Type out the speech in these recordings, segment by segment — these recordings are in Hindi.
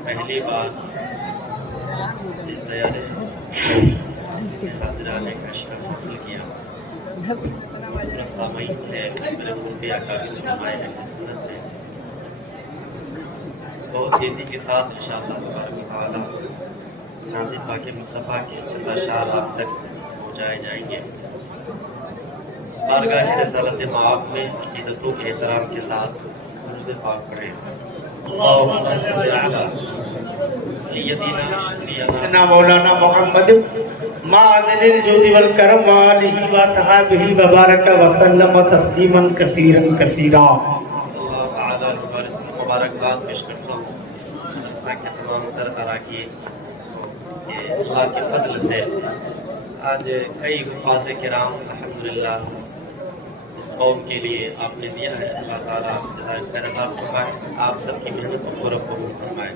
पहली बार इस दयारे हाजिराने का शरफ हासिल किया। दूसरा सामईन थे मेरे मुर्बिया का नुमाए अहले सुन्नत थे। बहुत तेज़ी के साथ इंशाअल्लाह तबारक व तआला नाज़िम पाक मुस्तफ़ा के चंद अशार आप तक पहुँचाए जाएंगे। बारगाह रसालत मआब में अक़ीदतों के एहतराम के साथ दुरूद पाक पढ़ें। सैयदना मौलाना मोहम्मद माअज़िनिल जुज़ि वल करम व आलिहि व सहाबिहि व बारक व सल्लम तस्लीमन कसीरन कसीरा। मुबारकबाद पेश करता हूँ इस मदरसा के तमाम तर अराकीन के अल्लाह के फजल से आज कई हुफ़ाज़ किराम अल्हम्दुलिल्लाह इस कौम के लिए आपने दिया है। अल्लाह ताला खैरात फरमाए, आप सबकी मेहनत को पूरा कबूल फरमाए।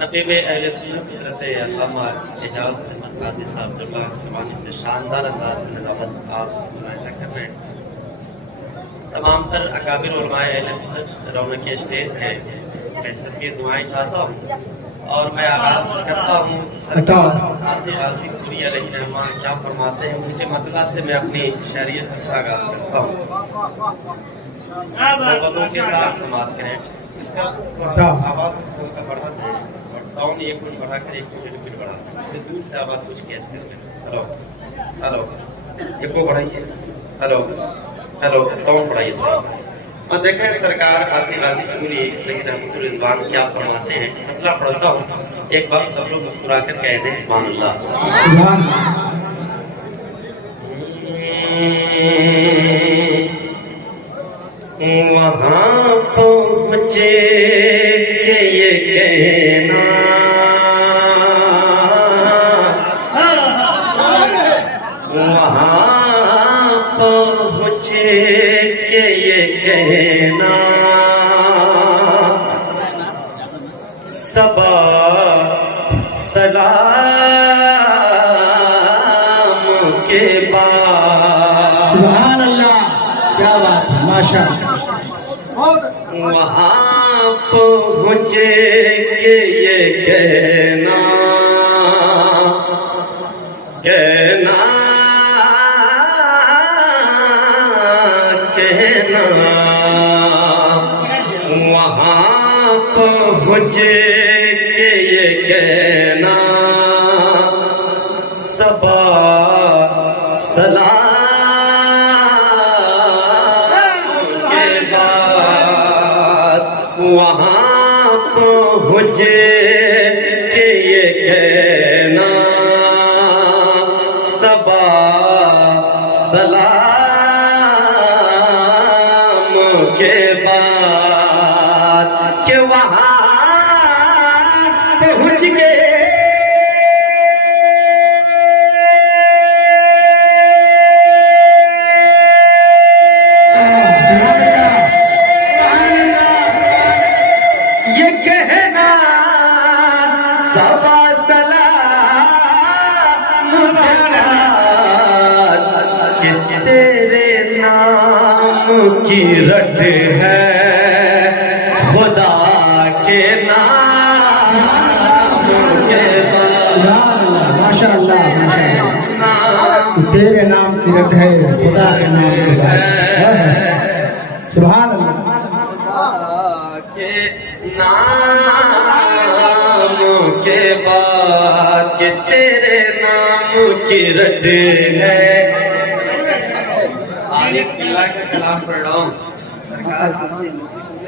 नबीब अहले सुन्नत हज़रत अल्लामा एजाज़ अहमद काज़ी साहब दुर्बान सिवानी से शानदार अंदाज़ में निज़ामत आप मुलाहिज़ा कर रहे हैं। तमाम तर अकाबिर उलमाए अहले सुन्नत रौनक के स्टेज है, मैं सबकी दुआएं चाहता हूँ और मैं आगाज़ करता हूँ गाज़ी पूरी अलैहिर्रहमान क्या फरमाते हैं उनके मतला से मैं अपनी शरीयत से आगाज़ करता हूँ। मोहब्बतों के साथ समात करें। इसका आवाज़ का बढ़ा दें और टाउन एक फुट बढ़ा कर एक फुट बढ़ा इससे दूर से आवाज़ कुछ कैच कर लें। हेलो हेलो एक को बढ़ाइए। हेलो हेलो टाउन बढ़ाइए थोड़ा सा। और देखें सरकार आसी गाजी पूरी लेकिन रहमतुल रिज़वान क्या फरमाते हैं। मतलब पढ़ता हूँ एक बार सब लोग मुस्कुरा कर कह दें सुभान अल्लाह। वहाँ पहुँचे के ये कहना वहाँ पहुँचे के ये कहना सबा सलाम के बाद। सुभान अल्लाह, क्या बात है, माशाअल्लाह। वहाँ पहुँचे के ये कहना कहना कहना वहाँ पहुँचे के ये कहना सबा सलाम के बाद। वहाँ पहुँचे के ये कहना सबा सलाम के बाद के वहाँ पहुँच के ये कहना सबा सलाम कि तेरे नाम की रट है खुदा के नाम के बाद। माशाअल्लाह, माशाअल्लाह, तेरे नाम की रट है खुदा के नाम के बाद। सुभान अल्लाह। के नाम के बाद के तेरे नाम की रट है। कलाम पढ़ रहा हूँ।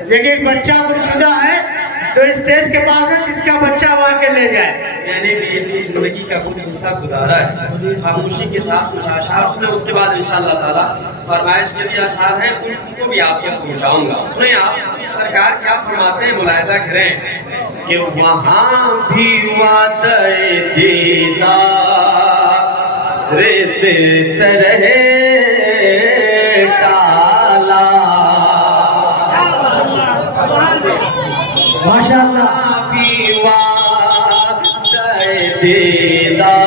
देखिए एक बच्चा गुमशुदा है तो स्टेज के पास है, किसका बच्चा वहाँ के ले जाए। मैंने भी अपनी जिंदगी का कुछ हिस्सा गुजारा है, खामोशी के साथ कुछ आशार सुने, उसके बाद इंशाअल्लाह ताला फरमाइश के लिए आशार है उनको भी आप तक पहुँचाऊंगा। सुने आप सरकार क्या फरमाते हैं, मुलाहिजा करें कि वहाँ भी वादे दीदार से तरह टाला माशाअल्लाह दीदार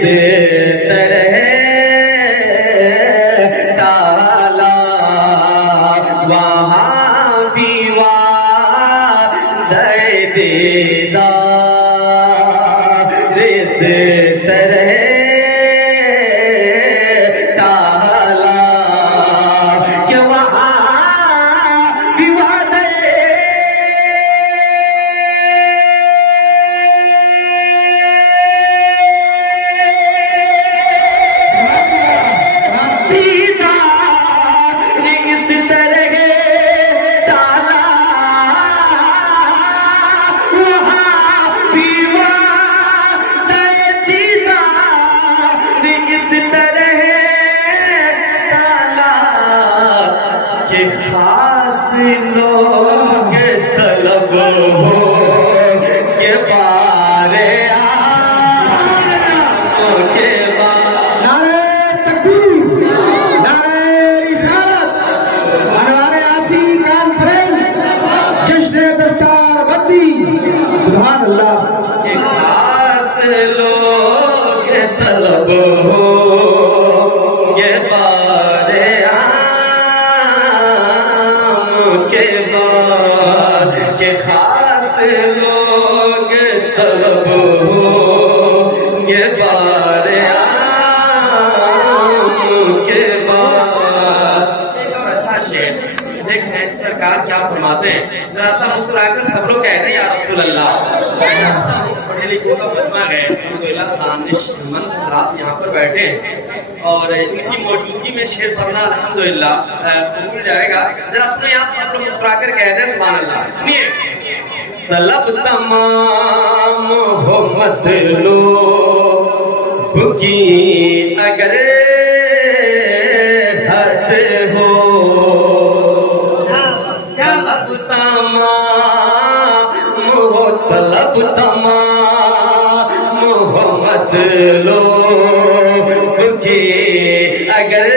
से तरह टाला वहाँ भी दीदार से तरह टाला कि वहाँ भी खास लोग तलब हो के बारे के नारे तकबीर, नारे रिसालत, मनवारे आसी कॉन्फ्रेंस, जश्न दस्तार बंदी, सुभान अल्लाह। के खास लोग तलब हो के बारे के बाद के खास लोग तलब हो ये बारे के बाद। एक और अच्छा शेर देखें सरकार क्या फरमाते हैं, जरा सा मुस्कुराकर सब लोग कहते हैं या रसूल अल्लाह। पढ़े लिखे का मजमा है, यहाँ पर बैठे और इनकी मौजूदगी में शेर पढ़ना अल्हम्दुलिल्लाह कबूल जाएगा। जरा सुनिए, आप सब लोग मुस्कुराकर कहते हैं सुभान अल्लाह। सुनिए, तलब तमाम हो मतलूब की अगर हद हो, तलब तमाम हो, तलब तमाम हो मतलूब की अगर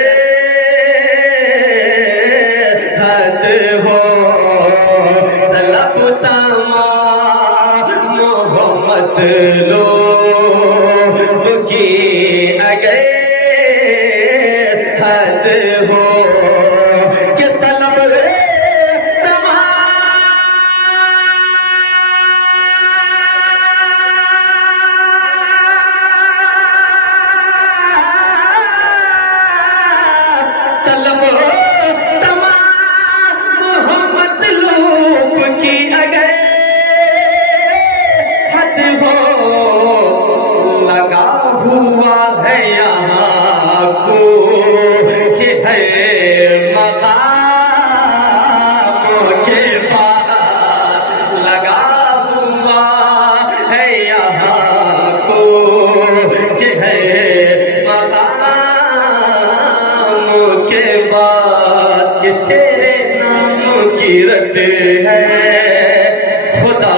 हद हो, तलब तमाम हो मतलूब की अगर हद हो कि तलब तेरे नाम की रट है, खुदा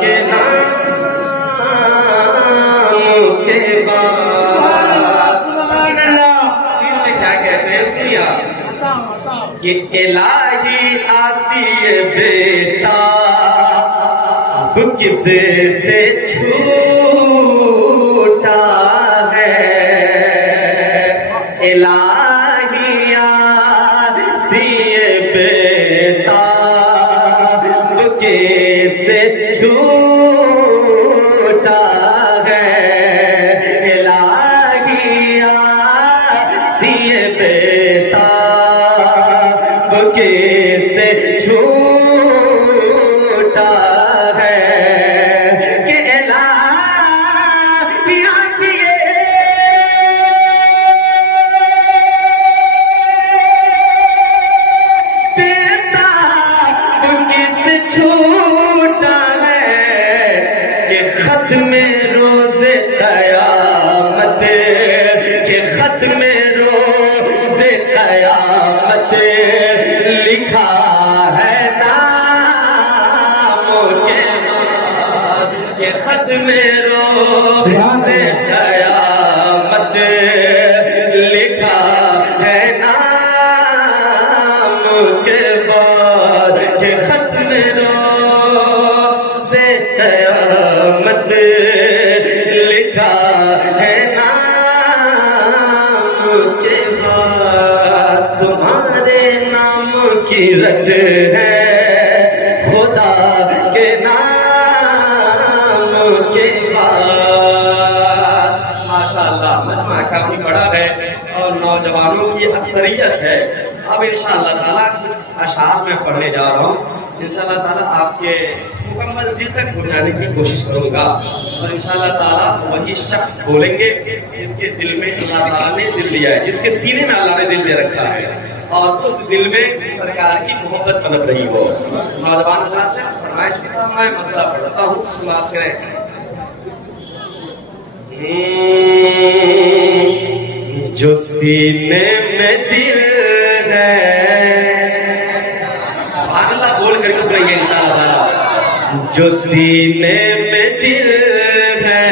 के नाम के बाद। क्या कहते हैं सुनिया कि इलाही आसिए बेटा किसे से छूटा है, इलाहिया सिए बेटा कैसे छूटा है, इलाहिया सिए बेटा कैसे छूटा है कि इलाहिया सिए छूटा है कि खत में रोज़े क़यामत, कि खत में रोज़े क़यामत लिखा है नाम के बाद, कि खत में रोज़े क़यामत लिखा है नाम के के बाद के खत्म रोज़े क़यामत लिखा है नाम के बाद। तुम्हारे नाम की रट है खुदा के नाम के बाद। माशाअल्लाह मजमा काफी बड़ा है और नौजवानों की अक्सरियत है। अब इंशाअल्लाह ताला अशार में पढ़ने जा रहा हूँ। इंशाअल्लाह ताला आपके मुकम्मल दिल तक पहुँचाने की कोशिश करूँगा और इंशाअल्लाह ताला वही शख्स बोलेंगे जिसके दिल में अल्लाह ताला ने दिल दिया है, जिसके सीने में अल्लाह ने दिल दे रखा है और उस दिल में सरकार की मोहब्बत पनप रही हो। नौजवान हजरात ने फरमाइश की था, मैं मतलब पढ़ता हूँ, समाप्त करें। जो सीने में दिल है, सुभान अल्लाह बोल करके सुनाइए इंशाअल्लाह ताला। जो सीने में दिल है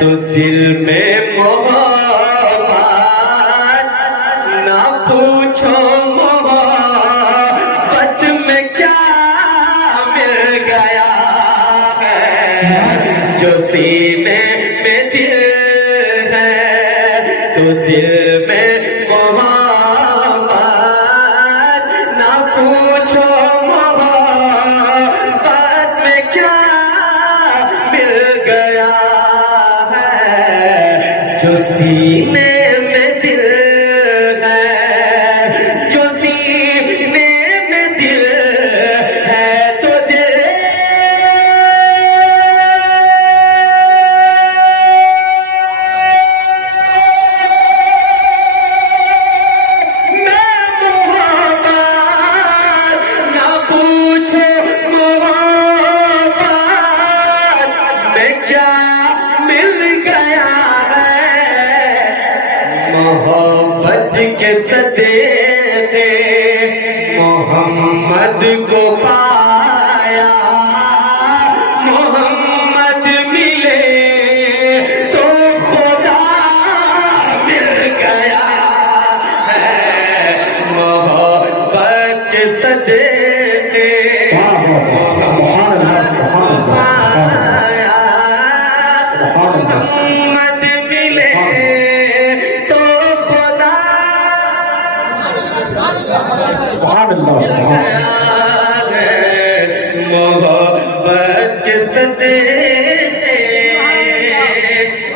तो दिल में मोहब्बत, ना पूछो मोहब्बत में क्या मिल गया है। जो सीने में दिल है तो दिल में मोहब्बत, ना पूछो मोहब्बत में क्या मिल गया है। जो सीने में दिल है, जो सीने में दिल है तो दिल मोहब्बत के सदक़े मोहम्मद को पाया। मोहम्मद मिले तो खुदा मिल गया है। मोहब्बत के सदक़े मोहम्मद को पाया। मोहम्मद मिले मोहब्बत के सदक़े।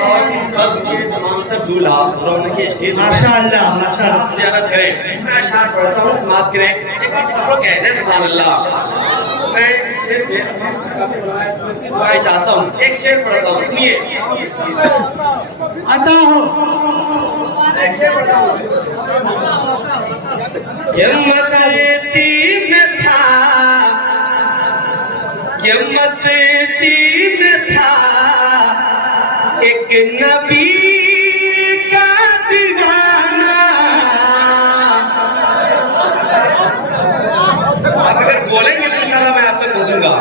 और इस वक्त ये तमाम तर दूल्हा रौनक स्टेज माशाअल्लाह माशाअल्लाह ज़ियारत करें। मैं अशआर पढ़ता हूँ, समाप्त करें। एक बार सब लोग कहते हैं सुभान अल्लाह। मैं शेर दुआएं चाहता हूँ, एक शेर पढ़ता हूँ, सुनिए। आता हो ये मस्ती में था, ये मस्ती में था एक नबी का दीवाना। आप अगर बोलेंगे तो इंशाल्लाह मैं आप तक पहुंचूंगा।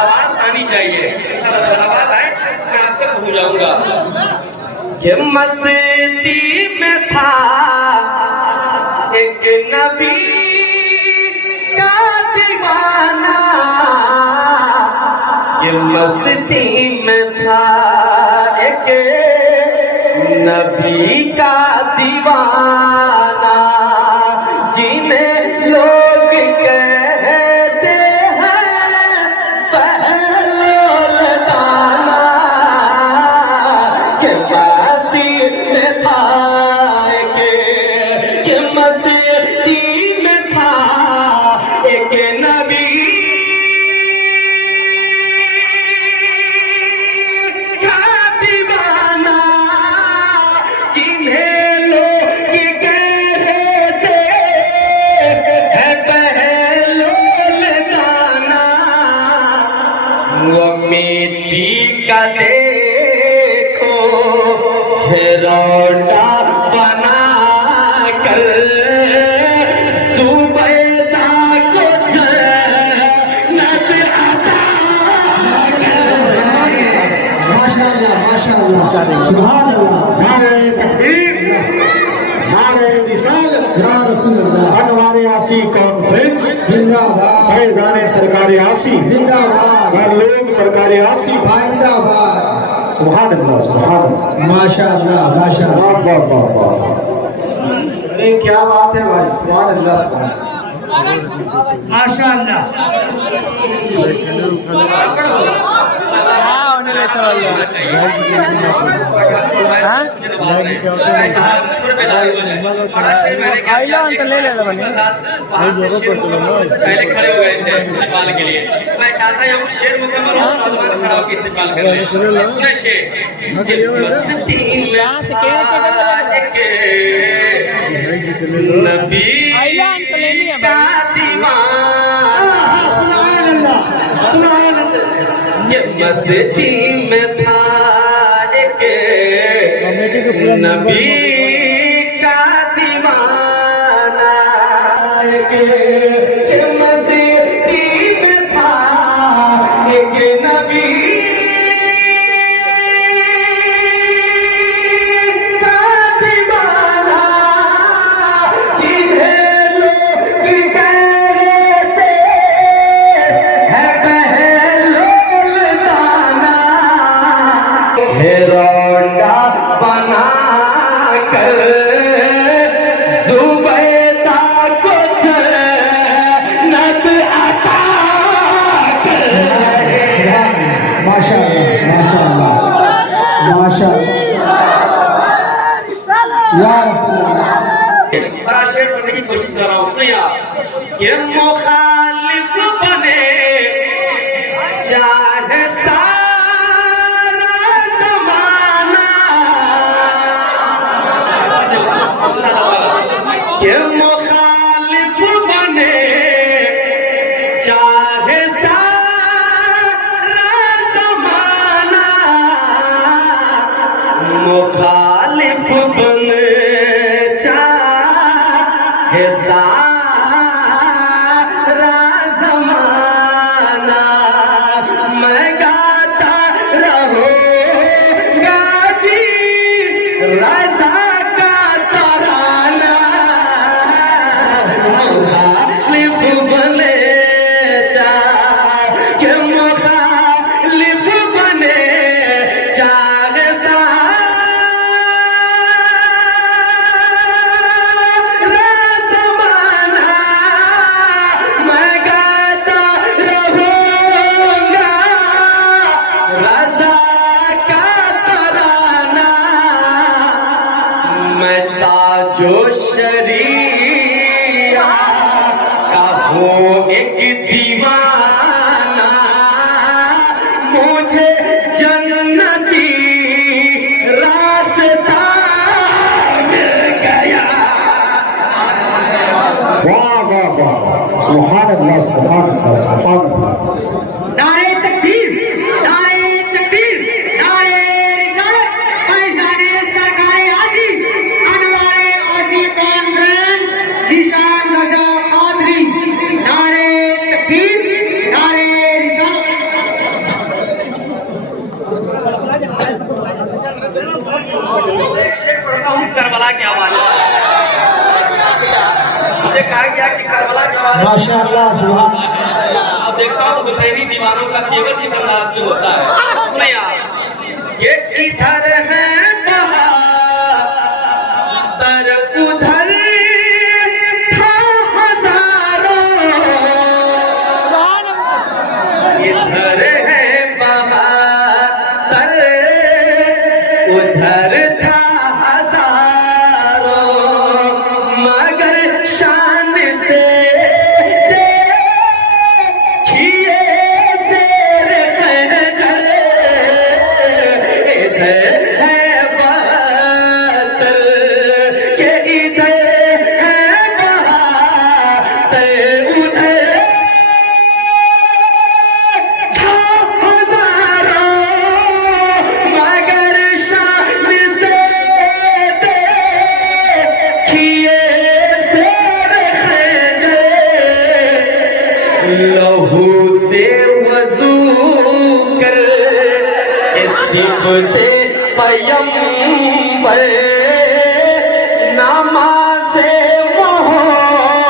आवाज आनी चाहिए इंशाल्लाह, आवाज आए मैं आप तक पहुंच जाऊंगा। ये मस्ती में था एक नबी का दीवाना। ये मस्ती में था एक नबी का दीवाना, जिन्हें लोग कहते हैं पहलौलदाना। के मस्ती में था के मस्ती में था एक नबी का दीवाना, जिन्हें लोग कहते हैं पहलौलदाना। वो मिट्टी का देखो घरौंडा बना कर ज़ुबैदा को जन्नत अता कर। माशाअल्लाह माशाअल्लाह सुभान अल्लाह। नारे तकबीर, नारे रिसालत, या रसूल अल्लाह। अनवार आशिक और हिफ्ज जिंदाबाद, फैजान सरकार आसी जिंदाबाद, हर लोग सरकार आसी जिंदाबाद। सुभान अल्लाह सुभान अल्लाह माशाअल्लाह माशाअल्लाह। वाह वाह वाह वाह। अरे क्या बात है भाई, सुभान अल्लाह सुभान अल्लाह। माशाअल्लाह। पहले खड़े हो गए थे इस्तेमाल के लिए। मैं चाहता हूँ शेर मुकम्मल हो, नौजवान खड़ा होकर इस्तेमाल कर ले। सुने शेर नबी का दीवाना ये मस्ती में था एक नबी का दीवाना एक मस्ती में था एक नबी का दीवाना जिन्हें लोग कहते हैं पहलुल दाना हेरोंडा बना कर जुबैदा को जन्नत अता कर। माशाअल्लाह माशाअल्लाह माशाअल्लाह। या रसूल अल्लाह। बड़ा शेर पढ़ने की कोशिश कर रहा हूँ, सुनिए आप। कि मुखालिफ बने चाहे सारा जमाना कि मुखालिफ बने चाहे सारा जमाना मुखालिफ बने चाहे सारा जमाना मैं गाता रहूंगा जी रज़ा का तराना मुखालिफ बने चाहे मुखालिफ बने चाहे सारा ज़माना मैं गाता रहूंगा रज़ा का तराना मैं ताजो शरीया का हूँ एक दीवाना मुझे जन्नती रास्ता मिल गया। वाह वाह वाह सुभान अल्लाह सुभान अल्लाह सुभान अल्लाह। नारे तकबीर, नारे तकबीर, नारे रिसालत, फैज़ाने सरकारे आसी, अनवारे आसी कॉन्फ्रेंस, जीशान रज़ा कादरी। नारे तकबीर, नारे रिसालत। शेर पढ़ता हूँ करबला के हवाले से। मुझे कहा गया कि करबला के हवाले से माशाअल्लाह सुभान। अब देखता हूँ हुसैनी दीवानों का तेवर किस अंदाज में होता है। सुने आप। ये इधर है बहादुर उधर था हजारों इधर है बहादुर उधर था हजारों मगर शान से देखिए शेर खंजर इधर है बहादुर के इधर है बहादुर उधर था हजारों मगर शान से देखिए शेर खंजर लहू से वजू कर सिफते पैगंबर नमाज़े मोहब्बत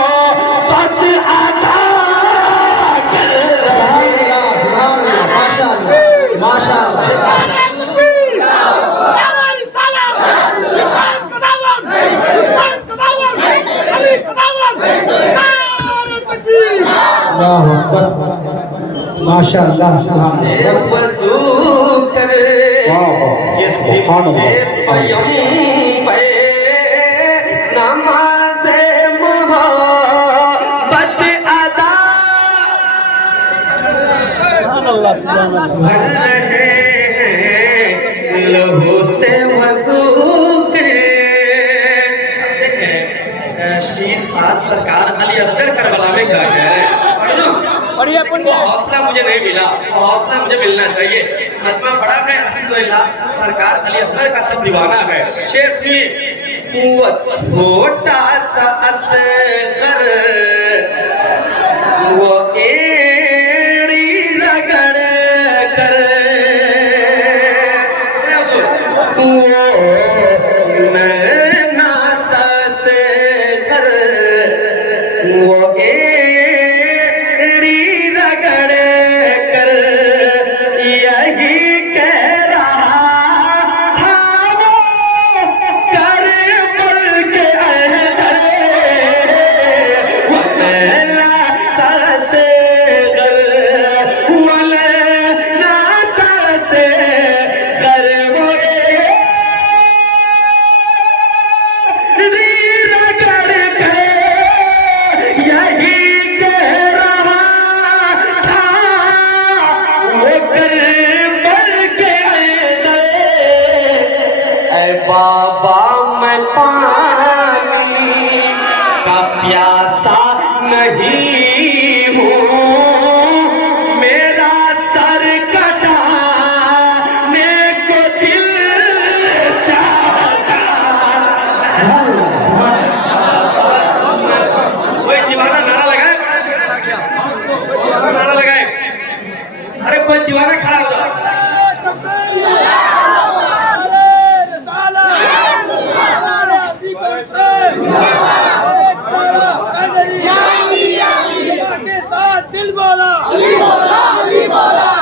अल्लाहु अकबर माशाअल्लाह सुभान अल्लाह वज़ू कर वाह वाह ये सुभान सिद्दे अल्लाह पैगंबर नमाज़ मोहब्बत अदा कर रहे हैं लहू से वज़ू कर। देखें शीर खान सरकार अली असगर करबला में जा गए पढ़ दो। हौसला मुझे नहीं मिला, हौसला मुझे मिलना चाहिए। मजमा बड़ा है अल्हम्दुलिल्लाह, सरकार अली असगर का सब दीवाना है। शेर सुनिए, वो छोटा सा असगर वो एड़ी रगड़ कर वो नैना सा से कर वो एड़ी रगड़ कर यही कह रहा था वो कर बल के अंदर वो नैना सा से कर वो नैना सा से कर वो रगड़ के यही कह रहा था वो कर बल के अंदर ऐ बाबा मैं पानी का प्यासा नहीं हूँ मेरा सर कटाने को दिल चाहता। सुभान अल्लाह कोई दीवाना नारा लगाए, दीवाना नारा लगाए। अरे कोई दीवाना खड़ा हो जाए। दिल वाला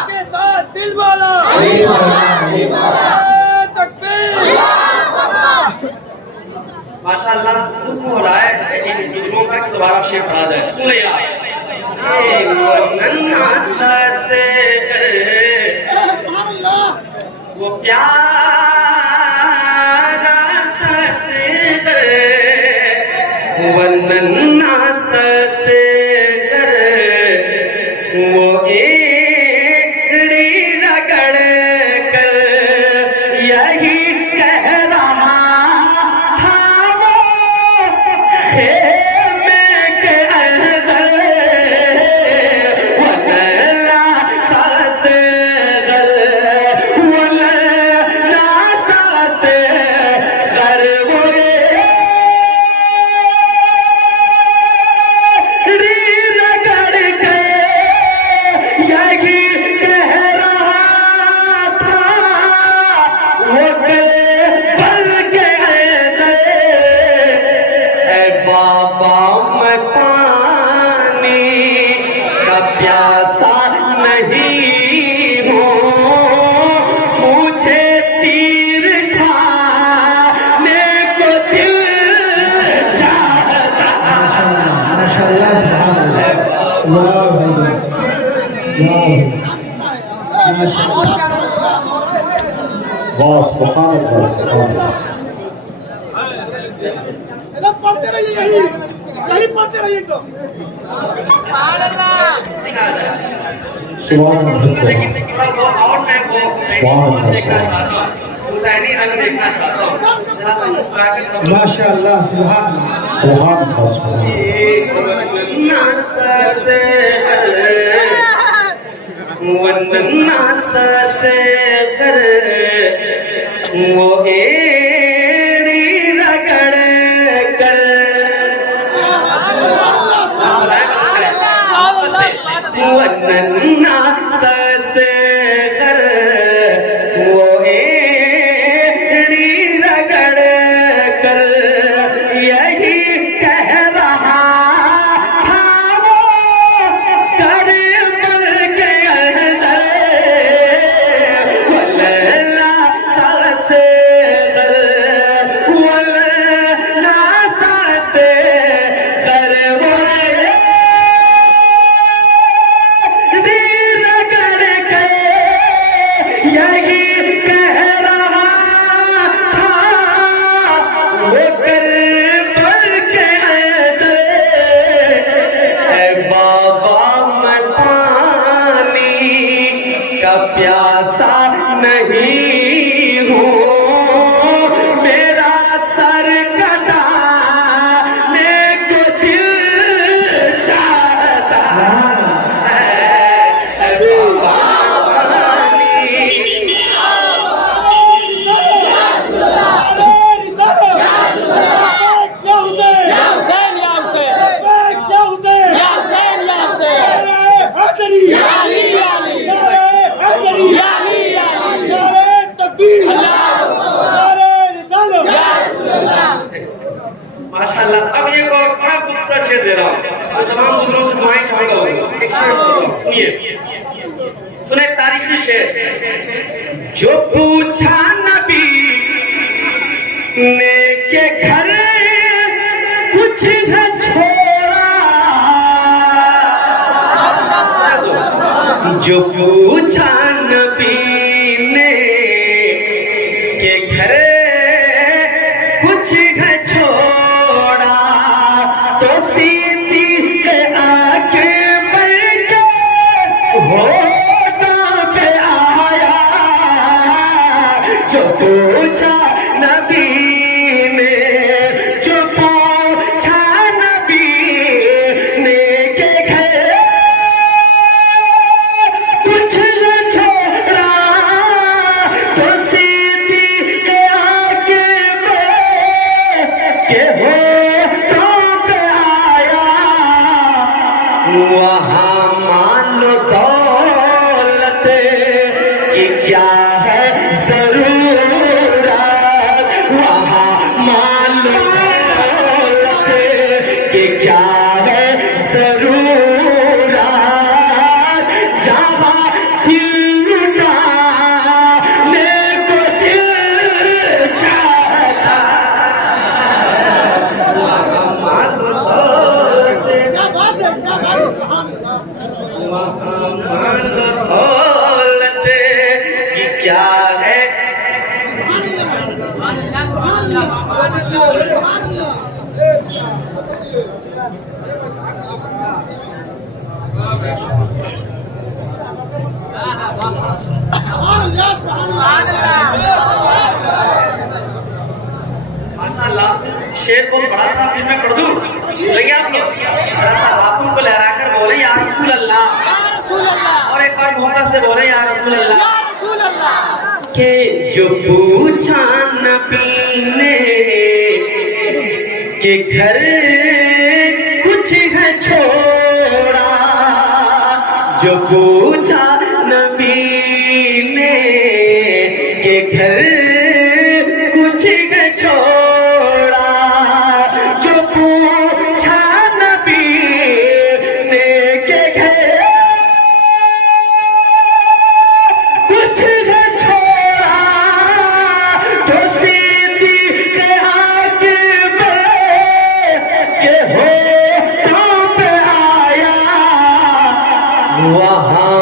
के साथ दिल वाला तकबीर। माशाअल्लाह हुक्म हो रहा है इन इल्मों का कि दोबारा शेर पढ़ा जाए। सुने यार, ए वो नन्हा सा से कर वो प्यारा सा से कर वो नन्हा सा से कर वो एड़ी रगड़ कर यही कह रहा था वो खेमे के अंदर वो नैना सा से कर वो नैना सा से कर वो एड़ी रगड़ के यही कह रहा था वो बल के अंदर ऐ बाबा मैं पानी का प्यासा नहीं हूँ मुझे तीर खाने को दिल चाहता। माशाअल्लाह सुभान अल्लाह वाह वाह माशाअल्लाह वाह सुभान अल्लाह सुभान अल्लाह एकदम पढ़ते रहिए, यही पढ़ते रहिए एकदम। सुभान अल्लाह लेकिन वो और मैं वो देखना चाहता हूँ, हुसैनी रंग देखना चाहता हूँ। जरा सा मुस्कुरा कर सब लोग माशाअल्लाह सुभान अल्लाह सुभान अल्लाह सुभान अल्लाह नन्ना सा से कर वो नन्ना सा से कर वो एड़ी रगड़ कर वो नन्ना सा से कर वो एड़ी रगड़ कर यही कह रहा था वो कर बल के अंदर वो लैला सा से कर वो लैला सा से कर वो प्यासा नहीं हूँ, मेरा सर कटाने को दिल चाहता है माशाल्लाह। अब एक और बड़ा खूबसूरत शेर दे रहा हूँ, मैं तमाम बुजुर्गों से दुआएं चाहूंगा। एक शेर सुनिए, सुने तारीखी शेर। जो पूछा नबी ने के घर कुछ है छोड़ा, जो पूछा नबी ने के घर कुछ है छोड़ा, तो सीधी के आगे बढ़ के होठों पे आया। जो पूछा नबी ने, जो पूछा नबी ने के घर कुछ न छोड़ा, तो सीधी के आगे बढ़ के होठों पे आया। वहाँ मान लो दौलत की क्या है जरूरत, वहाँ मान लो दौलत की क्या है जरूरत, जहाँ दिल लुटाने को दिल चाहता क्या बात है, क्या बात है, सुभान अल्लाह। दौलत की क्या है। माशाल्लाह, शेर को पढ़ा था, फिर मैं पढ़ दूं? सुनेंगे आप लोग? थोड़ा सा हाथों को लहराकर बोले या रसूल अल्लाह, और एक बार मोहब्बत से बोले या रसूल अल्लाह। के जो पूछा नबी ने के घर कुछ है छोड़ा, जो पूछा नबी ने के घर कुछ है छोड़ा, जो पूछा नबी ने के घर कुछ है छोड़ा, तो सीधी के आगे बढ़ के होठों पे आया। वहाँ